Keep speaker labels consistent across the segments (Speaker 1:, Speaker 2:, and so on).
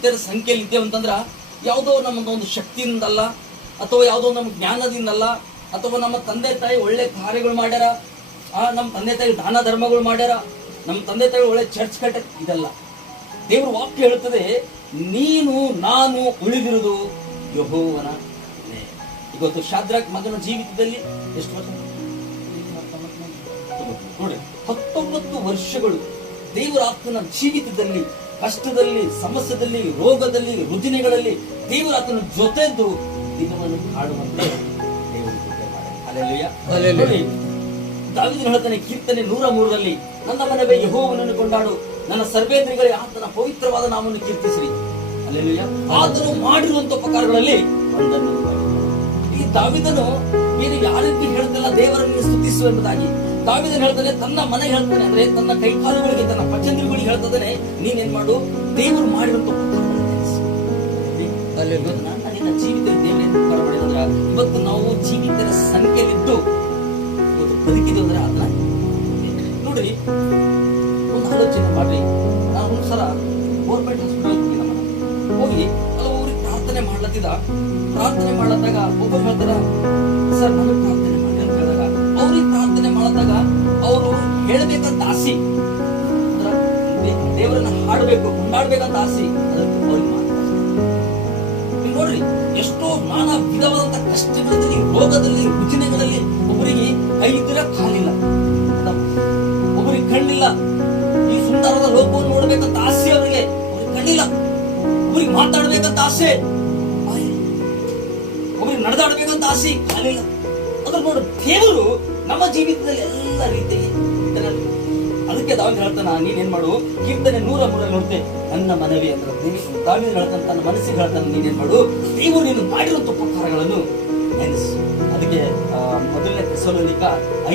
Speaker 1: ಜೀವಿತರ ಸಂಖ್ಯೆಯಲ್ಲಿ ಇದ್ದೇವೆ ಅಂತಂದ್ರೆ ಯಾವುದೋ ನಮಗೊಂದು ಶಕ್ತಿಯಿಂದಲ್ಲ, ಅಥವಾ ಯಾವುದೋ ನಮ್ಮ ಜ್ಞಾನದಿಂದಲ್ಲ, ಅಥವಾ ನಮ್ಮ ತಂದೆ ತಾಯಿ ಒಳ್ಳೆ ಕಾರ್ಯಗಳು ಮಾಡ್ಯಾರ, ಆ, ನಮ್ಮ ತಂದೆ ತಾಯಿ ದಾನ ಧರ್ಮಗಳು ಮಾಡ್ಯಾರ, ನಮ್ಮ ತಂದೆ ತಾಯಿ ಒಳ್ಳೆ ಚರ್ಚ್ ಕಟ್ಟ ಇದಲ್ಲ. ದೇವ್ರ ವಾಕ್ಯ ಹೇಳುತ್ತದೆ, ನೀನು, ನಾನು ಉಳಿದಿರುವುದು ಯಹೋವನ. ಇವತ್ತು ಶಾದ್ರಾಕ್ ಮಗನ ಜೀವಿತದಲ್ಲಿ ಎಷ್ಟು ವರ್ಷ? ನೋಡಿ ಹತ್ತೊಂಬತ್ತು ವರ್ಷಗಳು. ದೇವರ ಆತನ ಜೀವಿತದಲ್ಲಿ ಕಷ್ಟದಲ್ಲಿ ಸಮಸ್ಯೆದಲ್ಲಿ ರೋಗದಲ್ಲಿ ರುಜಿನಗಳಲ್ಲಿ ದೇವರು ಆತನ ಜೊತೆದ್ದು ದಿನವನ್ನು ಹಾಡುವಂತೆ ದೇವರು. ದಾವಿದನು ಹೇಳ್ತಾನೆ ಕೀರ್ತನೆ ನೂರ ಮೂರರಲ್ಲಿ ನನ್ನ ಮನವೇ ಯಹೋವನನ್ನು ಕೊಂಡಾಡು ನನ್ನ ಸರ್ವೇಂದ್ರಿಗಳೇ ಆತನ ಪವಿತ್ರವಾದ ನಾಮವನ್ನು ಕೀರ್ತಿಸಿರಿ. ಅಲ್ಲೆಲ್ಲೂಯ್ಯ ಆದರೂ ಮಾಡಿರುವಂತ ಉಪಕಾರಗಳಲ್ಲಿ ಒಂದನ್ನು ಈ ದಾವಿದನು ಬೇರೆ ಯಾರಿಗೂ ಹೇಳ್ತಿಲ್ಲ ದೇವರನ್ನು ಸ್ತುತಿಸುವ ಎಂಬುದಾಗಿ. ದಾವಿದನು ಹೇಳ್ತಾನೆ, ತನ್ನ ಮನೆ ಹೇಳ್ತಾನೆ ಅಂದ್ರೆ ತನ್ನ ಕೈಕಾಲುಗಳಿಗೆ, ತನ್ನ ಪಚಂದ್ರಗಳಿಗೆ ಹೇಳ್ತಾನೆ ನೀನೇನ್ ಮಾಡು? ದೇವರು ಮಾಡಿರುವಂತ ನನ್ನ ಜೀವಿತ ದೇವರು ಏನು ಇವತ್ತು ನಾವು ಜೀವಿತರ ಸಂಖ್ಯೆಯಲ್ಲಿದ್ದು ಇವತ್ತು ಬದುಕಿದೆ ಅಂದ್ರೆ ಅದನ್ನ ನೋಡ್ರಿ ಒಂದು ಆಲೋಚನೆ ಮಾಡ್ರಿ. ನಾನು ಒಂದ್ಸಲ ಗೌರ್ಮೆಂಟ್ ಹಾಸ್ಪಿಟಲ್ ಹೋಗಿ ಹೋಗಿ ಕೆಲವರಿಗೆ ಪ್ರಾರ್ಥನೆ ಮಾಡ್ಲತ್ತಿದ ಪ್ರಾರ್ಥನೆ ಮಾಡ್ಲತ್ತಾಗ ಒಬ್ಬ ಹೇಳ್ತಾರ ಸರ್, ನನಗೆ ಪ್ರಾರ್ಥನೆ ಮಾಡದಾಗ ಅವರು ಹೇಳ್ಬೇಕಂತ ಆಸೆ. ದೇವರನ್ನ ಹಾಡಬೇಕು ಕೊಂಡಾಡ್ಬೇಕಂತ ಆಸೆ. ನೋಡ್ರಿ, ಎಷ್ಟೋ ನಾನಾ ವಿಧವಾದಂತ ಕಷ್ಟಗಳಲ್ಲಿ, ರೋಗದಲ್ಲಿ ರುಜಿನಗಳಲ್ಲಿ ಒಬ್ಬರಿಗೆ ಕೈ ಇದ್ರೆ ಕಾಲಿಲ್ಲ? ಒಬ್ಬರಿಗೆ ಕಣ್ಣಿಲ್ಲ. ಈ ಸುಂದರದ ಲೋಕವನ್ನು ನೋಡ್ಬೇಕಂತ ಆಸೆ ಅವರಿಗೆ. ಅವ್ರಿಗೆ ಕಣ್ಣಿಲ್ಲ. ಒಬ್ಬರಿಗೆ ಮಾತಾಡ್ಬೇಕಂತ ಆಸೆ. ಒಬ್ಬರಿಗೆ ನಡೆದಾಡ್ಬೇಕಂತ ಆಸೆ, ಕಾಲಿಲ್ಲ. ಅದ್ರ ನೋಡು, ದೇವರು ನಮ್ಮ ಜೀವಿತದಲ್ಲಿ ಎಲ್ಲ ರೀತಿ. ಅದಕ್ಕೆ ದಾವಿದ್ ಹೇಳ್ತಾನ, ನೀನೇನ್ ಮಾಡು? ಕೀರ್ತನೆ ನೂರ ಮೂರಲ್ಲಿ ನೋಡ್ತೆ, ನನ್ನ ಮನವಿ ಅಂದ್ರೆ ದಾವಿದ್ ಹೇಳ್ತಾನೆ, ತನ್ನ ಮನಸ್ಸಿಗೆ ಹೇಳ್ತಾನೆ, ನೀನೇನ್ ಮಾಡು? ದೇವರು ನೀನು ಮಾಡಿರುವಂತ ಉಪಕಾರಗಳನ್ನು ನೆನೆಸು. ಅದಕ್ಕೆ ಮೊದಲನೇ ತೆಸಲೋನಿಕ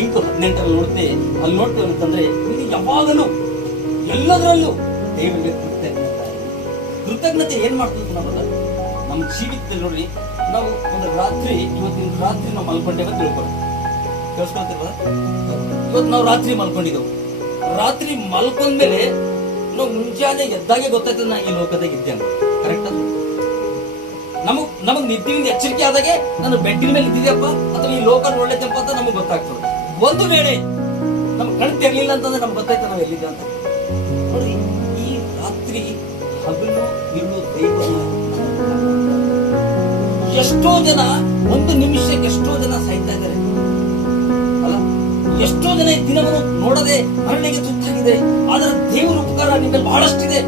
Speaker 1: ಐದು ಹದಿನೆಂಟರಲ್ಲಿ ನೋಡ್ತೆ, ಅಲ್ಲಿ ನೋಡ್ತೇವೆ ಅಂತಂದ್ರೆ ನೀನು ಯಾವಾಗಲೂ ಎಲ್ಲದರಲ್ಲೂ ದೇವರಿಗೆ ಕೃತಜ್ಞತೆ. ಕೃತಜ್ಞತೆ ಏನ್ ಮಾಡ್ತದೆ ನಾವು ನಮ್ಮ ಜೀವಿತದಲ್ಲಿ ನೋಡ್ರಿ ನಾವು ಒಂದು ರಾತ್ರಿ, ಇವತ್ತಿನ ರಾತ್ರಿ ನಾವು ಮಲ್ಕೊಂಡೇವೆ ತಿಳ್ಕೊಳ್ಳಿ ಕೇಳಿಸ್ಕೊಳ್ತಿಲ್ವ? ಇವತ್ತು ನಾವು ರಾತ್ರಿ ಮಲ್ಕೊಂಡಿದ್ದೆವು. ರಾತ್ರಿ ಮಲ್ಕೊಂಡ್ಮೇಲೆ ನಾವು ಮುಂಜಾನೆ ಎದ್ದಾಗೆ ಗೊತ್ತಾಯ್ತದೆ ನಾ ಈ ಲೋಕದಾಗ ಇದ್ದೇನೆ ಕರೆಕ್ಟ್ ನಮಗ್ ನಮಗ್ ನಿದ್ದೆಯಿಂದ ಎಚ್ಚರಿಕೆ ಆದಾಗೆ ನಾನು ಬೆಡ್ಡಿನ ಮೇಲೆ ಇದ್ದಿದ್ಯಪ್ಪ ಅಥವಾ ಈ ಲೋಕ ಒಳ್ಳೆದಪ್ಪ ಅಂತ ನಮಗ್ ಗೊತ್ತಾಗ್ತದೆ. ಒಂದು ವೇಳೆ ನಮ್ಗೆ ಕಣ್ ತೆರಲಿಲ್ಲ ಅಂತಂದ್ರೆ ನಮ್ಗೆ ಗೊತ್ತಾಯ್ತದೆ ನಾವು ಎಲ್ಲಿದ್ದೆ ಅಂತ. ನೋಡಿ, ಈ ರಾತ್ರಿ ಹಗಲು ಇರುವ ದೈವ ಎಷ್ಟೋ ಜನ ಒಂದು ನಿಮಿಷಕ್ಕೆ ಎಷ್ಟೋ ಜನ ಸಾಯ್ತಾ ಇದ್ದಾರೆ. ಅಲ್ಲ, ಎಷ್ಟೋ ಜನ ದಿನವನ್ನು ನೋಡದೆ ಅರಣ್ಯಕ್ಕೆ ತುತ್ತಾಗಿದೆ. ಆದರೆ ದೇವರ ಉಪಕಾರ ನಿಮ್ಮಲ್ಲಿ ಬಹಳಷ್ಟಿದೆ.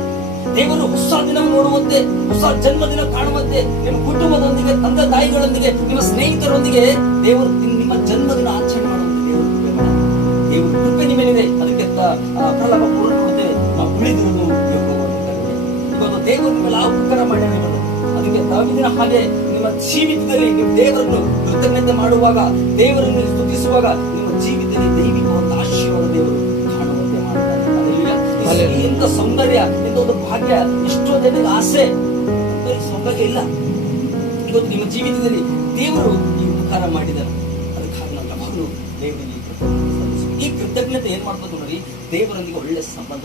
Speaker 1: ದೇವರು ಹೊಸ ದಿನ ನೋಡುವಂತೆ, ಹೊಸ ಜನ್ಮದಿನ ಕಾಣುವಂತೆ ನಿಮ್ಮ ಕುಟುಂಬದೊಂದಿಗೆ, ತಂದೆ ತಾಯಿಗಳೊಂದಿಗೆ, ನಿಮ್ಮ ಸ್ನೇಹಿತರೊಂದಿಗೆ ದೇವರು ನಿಮ್ಮ ಜನ್ಮದಿನ ಆಚರಣೆ ಮಾಡುವಂತೆ ದೇವರು ಕೃಪೆ ನಿಮ್ಮಲ್ಲಿದೆ ಅದಕ್ಕೆ ಉಳಿದಿರುವುದು. ಇವತ್ತು ದೇವರು ನಿಮ್ಮೆಲ್ಲ ಉಪಕಾರ ಮಾಡಿ ಅದಕ್ಕೆ ತಾವಿನ ಹಾಗೆ ಜೀವಿತದಲ್ಲಿ ನೀವು ದೇವರನ್ನು ಕೃತಜ್ಞತೆ ಮಾಡುವಾಗ ದೇವರನ್ನು ಸ್ತುತಿಸುವಾಗ ನಿಮ್ಮ ಜೀವಿತದಲ್ಲಿ ದೈವಿಕ ಒಂದು ಆಶೀರ್ವಾದ ದೇವರು ಕಾಣುವಂತೆ. ಇಂಥ ಸೌಂದರ್ಯ ಎಂತ ಒಂದು ಭಾಗ್ಯ ಎಷ್ಟೋ ಜನರಿಗೆ ಆಸೆ. ಸೌಂದರ್ಯ ಇಲ್ಲ. ಇವತ್ತು ನಿಮ್ಮ ಜೀವಿತದಲ್ಲಿ ದೇವರು ಈ ಉಪಕಾರ ಮಾಡಿದರು ಅದಕ್ಕಾಗಿ ನನ್ನ ಯಾವಾಗಲೂ ದೇವರಿಗೆ. ಈ ಕೃತಜ್ಞತೆ ಏನ್ ಮಾಡ್ತದೆ ನೋಡಿ? ದೇವರೊಂದಿಗೆ ಒಳ್ಳೆ ಸಂಬಂಧ.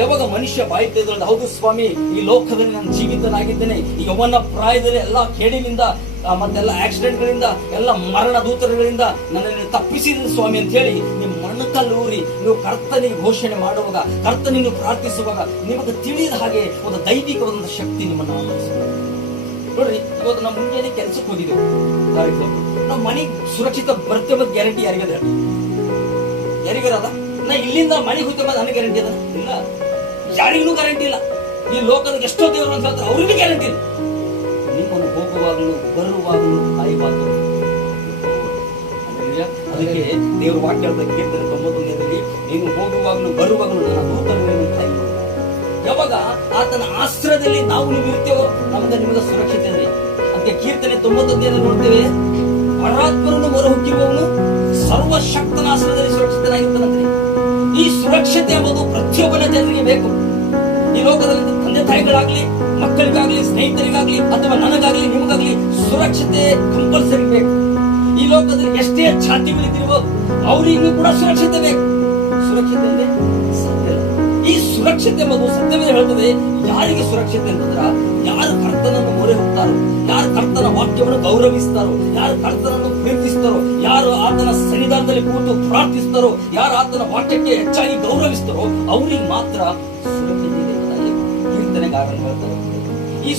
Speaker 1: ಯಾವಾಗ ಮನುಷ್ಯ ಬಾಯಿ ತೆಗೆದ್ರೆ ಹೌದು ಸ್ವಾಮಿ, ಈ ಲೋಕದಲ್ಲಿ ನಾನು ಜೀವಿತನಾಗಿದ್ದೇನೆ. ಈ ಯವನ ಪ್ರಾಯದಲ್ಲಿ ಎಲ್ಲಾ ಕೇಡಿನಿಂದ ಮತ್ತೆಲ್ಲ ಆಕ್ಸಿಡೆಂಟ್ ಗಳಿಂದ ಎಲ್ಲ ಮರಣ ದೂತರುಗಳಿಂದ ನನ್ನನ್ನು ತಪ್ಪಿಸಿದ ಸ್ವಾಮಿ ಅಂತ ಹೇಳಿ ನಿಮ್ ಮಣ್ಣು ತಲ್ಲೂರಿ ನೀವು ಕರ್ತನಿಗೆ ಘೋಷಣೆ ಮಾಡುವಾಗ, ಕರ್ತನಿಗೆ ಪ್ರಾರ್ಥಿಸುವಾಗ ನಿಮಗೆ ತಿಳಿದ ಹಾಗೆ ಒಂದು ದೈವಿಕ ಒಂದು ಶಕ್ತಿ ನಿಮ್ಮನ್ನು ನೋಡ್ರಿ, ಇವತ್ತು ನಮ್ಮ ಮುಂಜಾನೆ ಕೆಲಸಕ್ಕೆ ಹೋಗಿದ್ದೆವು. ನಮ್ಮ ನಾವು ಮನೆಗೆ ಸುರಕ್ಷಿತ ಬರ್ತೇವೆ ಗ್ಯಾರಂಟಿ ಯಾರಿಗದ ಯಾರಿಗಾರದ ನಾ ಇಲ್ಲಿಂದ ಮನೆಗೆ ಹೋಗ್ತೇವೆ ನನಗೆ ಗ್ಯಾರಂಟಿ ಅದ. ಇಲ್ಲ, ಯಾರಿಗೂ ಗ್ಯಾರಂಟಿ ಇಲ್ಲ. ಈ ಲೋಕದ ಎಷ್ಟೋ ದೇವರು ಅಂತ ಹೇಳ್ತಾರೆ, ಅವ್ರಿಗೂ ಗ್ಯಾರಂಟಿ ಇಲ್ಲ. ನಿಮ್ಮನ್ನು ಹೋಗುವಾಗಲೂ, ಬರುವಾಗಲೂ Hallelujah. ಅದಕ್ಕೆ ದೇವರು ವಾಕ್ಯ ಕೀರ್ತನೆ ತೊಂಬತ್ತೊಂದರಲ್ಲಿ ನೀನು ಹೋಗುವಾಗಲೂ, ಬರುವಾಗಲೂ ನನ್ನ ದೂತರನ್ನು ಕಾಯಿ ಯಾವಾಗ ಆತನ ಆಶ್ರಯದಲ್ಲಿ ನಾವು ನೀವು ಇರ್ತೇವೋ ನಮ್ಗೆ ನಿಮಗೆ ಸುರಕ್ಷತೆ ಇದೆ. ಅದಕ್ಕೆ ಕೀರ್ತನೆ ತೊಂಬತ್ತೊಂದರಲ್ಲಿ ನೋಡ್ತೇವೆ. ಪರಾತ್ಮರನ್ನು ಹೊರ ಹೊಕ್ಕಿರುವವನು ಸರ್ವಶಕ್ತನ ಆಶ್ರಯದಲ್ಲಿ ಸುರಕ್ಷತೆ ಎಂಬುದು ಪ್ರತಿಯೊಬ್ಬನ ಜನರಿಗೆ ಬೇಕು. ಈ ಲೋಕದಲ್ಲಿ ತಂದೆ ತಾಯಿಗಳಾಗ್ಲಿ, ಮಕ್ಕಳಿಗಾಗ್ಲಿ, ಸ್ನೇಹಿತರಿಗಾಗ್ಲಿ, ಅಥವಾ ನನಗಾಗ್ಲಿ, ನಿಮಗಾಗ್ಲಿ ಸುರಕ್ಷತೆ ಕಂಪಲ್ಸರಿ ಬೇಕು. ಈ ಲೋಕದಲ್ಲಿ ಎಷ್ಟೇ ಜಾತಿಗಳಿದ್ದಿರ್ಬೋದು ಅವರಿಗೂ ಕೂಡ ಸುರಕ್ಷತೆ ಬೇಕು. ಸುರಕ್ಷತೆ ಸತ್ಯ ಈ ಸುರಕ್ಷತೆ ಎಂಬುದು ಸತ್ಯವೇ ಹೇಳ್ತದೆ? ಯಾರಿಗೆ ಸುರಕ್ಷತೆ ಅಂತಂದ್ರ ಯಾರು ಕರ್ತನನ್ನು ಮೊರೆ ಹೋಗ್ತಾರೋ? ಯಾರು ಕರ್ತನ ವಾಕ್ಯವನ್ನು ಗೌರವಿಸ್ತಾರೋ? ಯಾರು ಕರ್ತನನ್ನು ಪ್ರೀತಿಸ್ತಾರೋ? ಯಾರು ಆತನ ಸನ್ನಿಧಾನದಲ್ಲಿ ಕೂತು ಪ್ರಾರ್ಥಿಸ್ತಾರೋ? ಯಾರು ಆತನ ವಾಕ್ಯಕ್ಕೆ ಹೆಚ್ಚಾಗಿ ಗೌರವಿಸ್ತಾರೋ? ಅವರಿಗೆ ಮಾತ್ರ ಸುರಕ್ಷತೆ ಕೀರ್ತನೆಗಾರನು ಹೇಳ್ತಾರೆ. ಈ